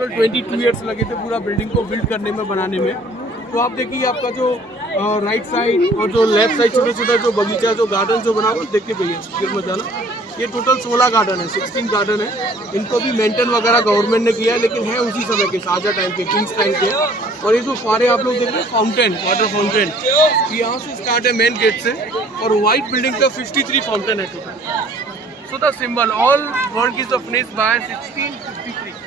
22 years लगे थे पूरा बिल्डिंग को बिल्ड करने में, बनाने में। तो आप देखिए आपका जो राइट साइड और जो लेफ्ट साइड छोटे छोटे जो बगीचा जो गार्डन जो बना हुआ देख के भैया फिर मत जाना। ये टोटल 16 गार्डन है, 16 गार्डन है। इनको भी मेंटेन वगैरह गवर्नमेंट ने किया है, लेकिन है उसी समय के शाहजहाँ टाइम के, किंग्स टाइम के। और ये जो फुहारे आप लोग देख रहे हैं फाउंटेन, वाटर फाउंटेन, यहाँ से स्टार्ट है मेन गेट से, और व्हाइट बिल्डिंग का 53 फाउंटेन है टोटल। So the symbol all work is finished by 1653।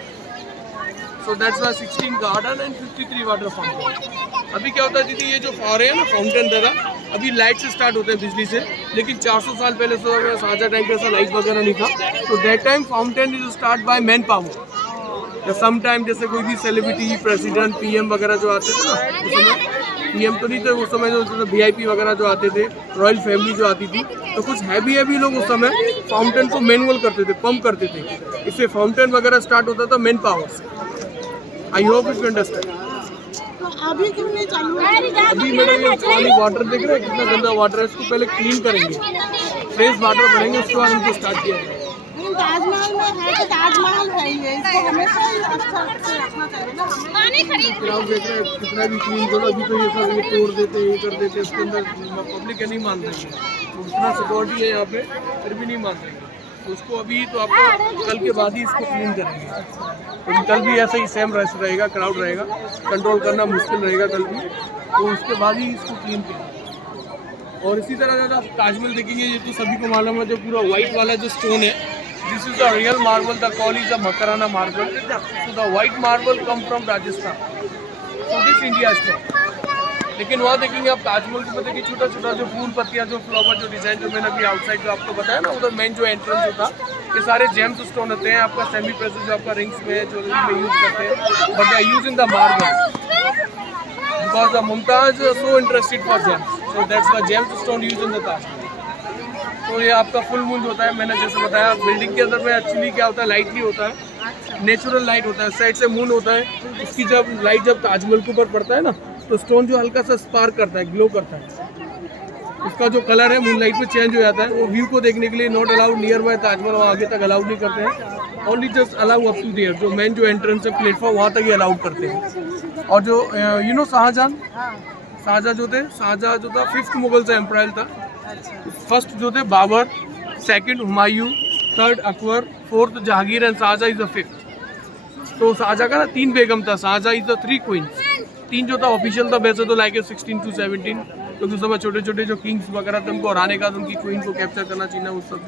So that's why 16 garden and 53 water fountain. अभी क्या होता है दीदी, ये जो फुहारे हैं ना फाउंटेन द्वारा, अभी लाइट से स्टार्ट होते हैं बिजली से, लेकिन 400 साल पहले शाहजहाँ टाइम पे ऐसा लाइट वगैरह नहीं था। तो that time fountain is start by man power. या सम टाइम जैसे कोई भी सेलिब्रिटी, प्रेसिडेंट, पीएम वगैरह जो आते थे ना उस समय, पीएम तो नहीं थे उस समय, जो वीआईपी वगैरह जो आते थे, रॉयल फैमिली जो आती थी, तो कुछ हैवी लोग उस समय फाउंटेन को मैनुअल करते थे, पंप करते थे। इससे फाउंटेन वगैरह स्टार्ट होता था मैन पावर से। I hope you understand. अभी क्यों नहीं चालू है? अभी मैडम ये पानी वाटर देख रहे हैं कितना गंदा वाटर है, इसको पहले क्लीन करेंगे, फ्रेश वाटर भरेंगे, उसके बाद इनको स्टार्ट किया जाएगा। ताजमहल में है तो ताजमहल है ये, इसको हमेशा ही अच्छा से रखना चाहिए ना। फिर आप देख रहे हैं कितना भी क्लीन करो, अभी तो ये सब ये तोड़ देते हैं, ये कर देते हैं, इसके अंदर पब्लिक नहीं मान रही है, तो उतना सिक्योरिटी है यहाँ पे, फिर भी नहीं मान रही है। तो उसको अभी तो आपको कल के बाद ही इसको क्लीन करेंगे, क्योंकि कल भी ऐसा ही सेम रश रहेगा, क्राउड रहेगा, कंट्रोल करना मुश्किल रहेगा कल भी, तो उसके बाद ही इसको क्लीन करेंगे। और इसी तरह अगर आप ताजमहल देखेंगे, ये तो सभी को मालूम है, जो पूरा व्हाइट वाला जो स्टोन है, this is the real marble, the call is the Makrana marble. So the white marble come from Rajasthan, so this India stone. लेकिन वहाँ देखेंगे आप ताजमहल के ऊपर देखिए छोटा छोटा जो फूल पत्तियाँ, जो फ्लावर, जो डिजाइन, जो मैंने अभी आउटसाइड जो आपको बताया ना, उधर मेन जो एंट्रेंस होता, ये सारे जेम्स स्टोन होते हैं। आपका सेमी प्रेसिस जो आपका रिंग्स में, ज्वेलरी में यूज करते हैं, but they use in the marble because the Mumtaz so interested for James, so that's the James stone use in the Taj Mahal. तो ये आपका फुल मून होता है, मैंने जैसे बताया, बिल्डिंग के अंदर में एक्चुअली क्या होता है, लाइट नहीं होता है, नेचुरल लाइट होता है, साइड से मून होता है, उसकी जब लाइट जब ताजमहल के ऊपर पड़ता है ना, तो स्टोन जो हल्का सा स्पार्क करता है, ग्लो करता है, उसका जो कलर है मून लाइट में चेंज हो जाता है। वो व्यू को देखने के लिए not allowed nearby Taj Mahal, वहाँ आगे तक अलाउड नहीं करते हैं, only just allow up to there, जो मेन जो एंट्रेंस है प्लेटफॉर्म, वहाँ तक ही अलाउड करते हैं। और जो यू नो शाहजहाँ जो थे, शाहजहाँ जो था 5th मुगल से एम्पायर था। फर्स्ट जो थे Babur, second Humayun, third Akbar, 4th Jahangir and Shahjahan is the 5th। तो शाहजहाँ का ना 3 बेगम था, शाहजहाँ इज द 3 क्वींस। 3 जो था ऑफिशियल था, वैसे तो लाइक 16 to 17, क्योंकि उस समय छोटे छोटे जो किंग्स वगैरह थे उनको हराने का, उनकी क्वीन को कैप्चर करना चाहिए, वो सब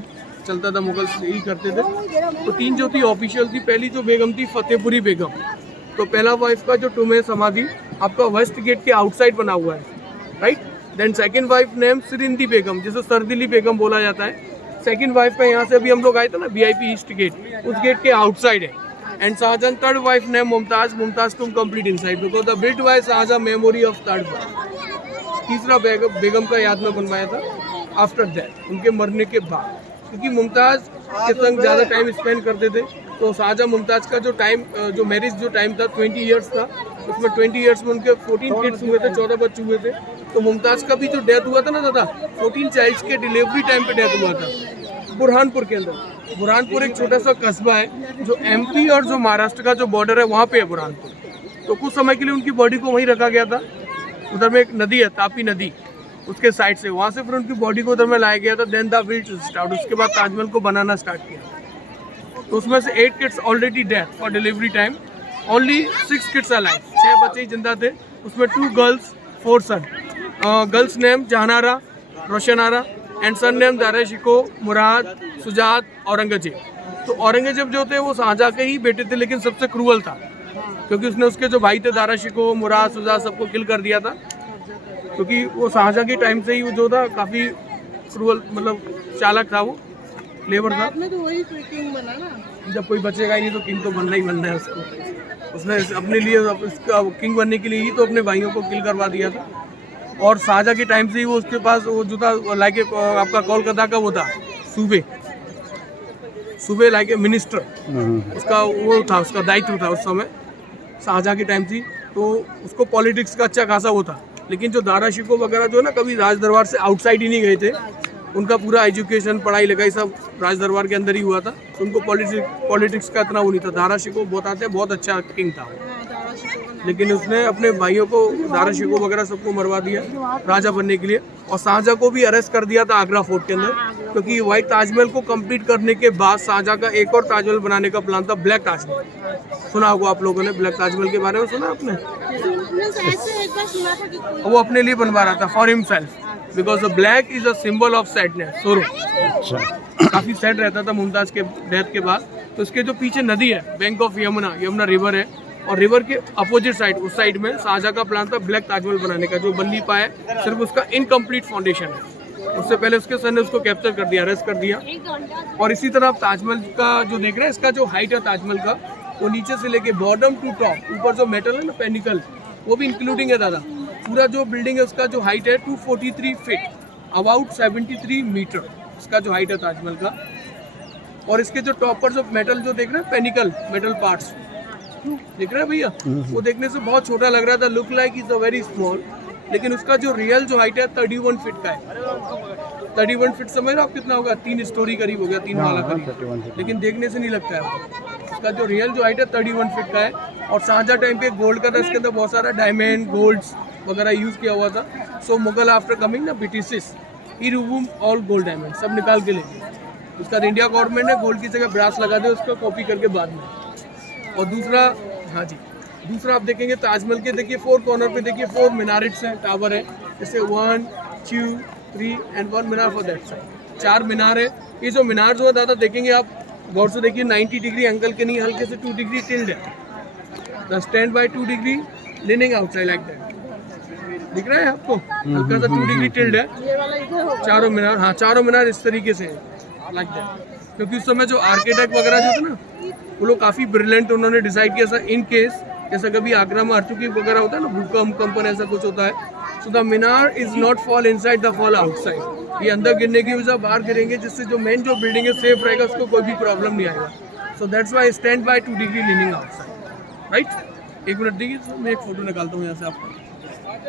चलता था, मुगल्स यही करते थे। तो 3 जो थी ऑफिशियल थी, पहली जो बेगम थी फतेहपुरी बेगम। तो पहला वाइफ का जो टूम है समाधि आपका वेस्ट गेट के आउटसाइड बना हुआ है, right. Then second wife name Sirindi Begum, जिसे सरदिली बेगम बोला जाता है। सेकंड वाइफ का यहाँ से अभी हम लोग आए थे ना वीआईपी ईस्ट गेट, उस गेट के आउटसाइड है। And Shahjahan third wife name Mumtaz, Mumtaz tomb complete inside because the built by Shahjahan memory of third wife. तीसरा बेगम का याद में बनवाया था आफ्टर दैट, उनके मरने के बाद, क्योंकि मुमताज के संग ज़्यादा टाइम स्पेंड करते थे। तो शाहजहाँ मुमताज का जो टाइम, जो मैरिज जो टाइम था 20 ईयर्स था, उसमें 20 ईयर्स में उनके 14 किड्स हुए थे, 14 बच्चे हुए थे। तो मुमताज का भी जो डेथ हुआ था ना दादा, 14 चाइल्ड्स के डिलीवरी टाइम पे डेथ हुआ था बुरहानपुर के अंदर। बुरहानपुर एक छोटा सा कस्बा है जो एमपी और जो महाराष्ट्र का जो बॉर्डर है वहाँ पे है बुरहानपुर। तो कुछ समय के लिए उनकी बॉडी को वहीं रखा गया था। उधर में एक नदी है तापी नदी, उसके साइड से, वहाँ से फिर उनकी बॉडी को उधर में लाया गया था। देन द बिल्ड स्टार्ट, उसके बाद ताजमहल को बनाना स्टार्ट किया। तो उसमें से 8 kids already death for delivery time, only 6 kids alive, 6 बच्चे ही जिंदा थे। उसमें 2 girls 4 son. Girls name Jahanara, Roshanara and son name Darashikoh, Murad, Sujat, Aurangzeb. तो औरंगजेब जो थे वो शाहजहाँ के ही बेटे थे, लेकिन सबसे क्रूअल था, क्योंकि उसने उसके जो भाई थे दाराशिको, मुराद, सुजात, सबको किल कर दिया था। क्योंकि वो शाहजहाँ के टाइम से ही वो जो था काफ़ी क्रूअल, मतलब चालाक था, वो क्लेवर था। तो वही किंग बना ना। जब कोई बचेगा ही नहीं तो किंग तो बनना ही बनना है उसको। उसने अपने लिए, उसका किंग बनने के लिए ही तो अपने भाइयों को किल करवा दिया था। और शाहजहाँ के टाइम से ही वो उसके पास वो जो था लाइक आपका कोलकाता का वो था सूबे लाइक ए मिनिस्टर, उसका वो था, उसका दायित्व था उस समय शाहजहाँ के टाइम से। तो उसको पॉलिटिक्स का अच्छा खासा वो था। लेकिन जो दाराशिको वगैरह जो है ना, कभी राज दरबार से आउटसाइड ही नहीं गए थे, उनका पूरा एजुकेशन पढ़ाई लिखाई सब राज दरबार के अंदर ही हुआ था, तो उनको पॉलिटिक्स का इतना वो नहीं था। दारा शिकोह बहुत आते, बहुत अच्छा किंग था वो, लेकिन उसने अपने भाइयों को दारा शिकोह वगैरह सबको मरवा दिया राजा बनने के लिए, और शाहजहाँ को भी अरेस्ट कर दिया था आगरा फोर्ट के अंदर, क्योंकि व्हाइट ताजमहल को कंप्लीट करने के बाद शाहजहाँ का एक और ताजमहल बनाने का प्लान था, ब्लैक ताजमहल। सुना होगा आप लोगों ने ब्लैक ताजमहल के बारे में, सुना आपने? वो अपने लिए बनवा रहा था, for himself, because the black is a symbol of sadness, सोरो। काफी सैड रहता था मुमताज के डेथ के बाद। तो उसके जो पीछे नदी है, बैंक ऑफ यमुना रिवर है, और रिवर के अपोजिट साइड, उस साइड में शाहजहाँ का प्लान था ब्लैक ताजमहल बनाने का, जो बन नहीं पाया, सिर्फ उसका इनकम्प्लीट फाउंडेशन है। उससे पहले उसके सन ने उसको कैप्चर कर दिया, अरेस्ट कर दिया। और इसी तरह आप ताजमहल का जो देख रहे हैं, इसका जो हाइट है ताजमहल का, वो नीचे से लेके बॉटम टू टॉप, ऊपर जो मेटल है ना पेनिकल, वो भी इंक्लूडिंग है दादा। पूरा जो बिल्डिंग है उसका जो हाइट है 243 फीट, अबाउट 73 मीटर इसका जो हाइट है ताजमहल का। और इसके जो टॉप पर जो मेटल जो देख रहे हैं, पेनिकल मेटल पार्ट्स देख रहे हैं भैया, वो देखने से बहुत छोटा लग रहा था, look like is a very small, लेकिन उसका जो रियल जो हाइट है 31 फीट का है। 31 फीट समझ रहे हो आप कितना होगा? 3 स्टोरी करीब हो गया, 3 माला करीब, लेकिन देखने से नहीं लगता है। उसका जो रियल जो हाइट है 31 फीट का है। और शाहजहाँ टाइम पे गोल्ड का था, इसके अंदर बहुत सारा डायमंड गोल्ड्स वगैरह यूज किया हुआ था। सो मुगल आफ्टर कमिंग ना ब्रिटिश, ही रिमूव ऑल गोल्ड डायमंड, सब निकाल के ले गए। उसका इंडिया गवर्नमेंट ने गोल्ड की जगह ब्रास लगा दे, उसको कॉपी करके बाद में। और दूसरा, हाँ जी, दूसरा आप देखेंगे ताजमहल के, देखिए 4 कॉर्नर पे देखिए 4 मिनारेट्स हैं, टावर है, जैसे 1 2 3 and 1 Minar for that side, 4 मीनार है। ये जो मीनार जो है दादा देखेंगे आप गौर से देखिए, 90 डिग्री एंगल के नहीं, हल्के से 2 डिग्री टिल्ड है। The stand by 2 degree leaning outside like that, दिख रहा है आपको? हल्का सा 2 डिग्री टिल्ड है चारों मीनार। हाँ, चारों मीनार इस तरीके से लाइक दैट, क्योंकि उस समय जो आर्किटेक्ट वगैरह जो थे ना, वो लोग काफ़ी ब्रिलियंट, उन्होंने डिसाइड किया था इन केस जैसा कभी आगरा में अर्थक्वेक वगैरह होता है ना, भूकंप कंपन ऐसा कुछ होता है, so the Minar is not fall inside the fall outside. ये अंदर गिरने की वजह बाहर गिरेंगे, जिससे जो मेन जो बिल्डिंग है सेफ रहेगा, उसको कोई भी प्रॉब्लम नहीं आएगा। So that's why stand by 2 degree leaning outside, right. 1 minute देखिए, मैं एक फोटो निकालता हूँ यहाँ से आपको।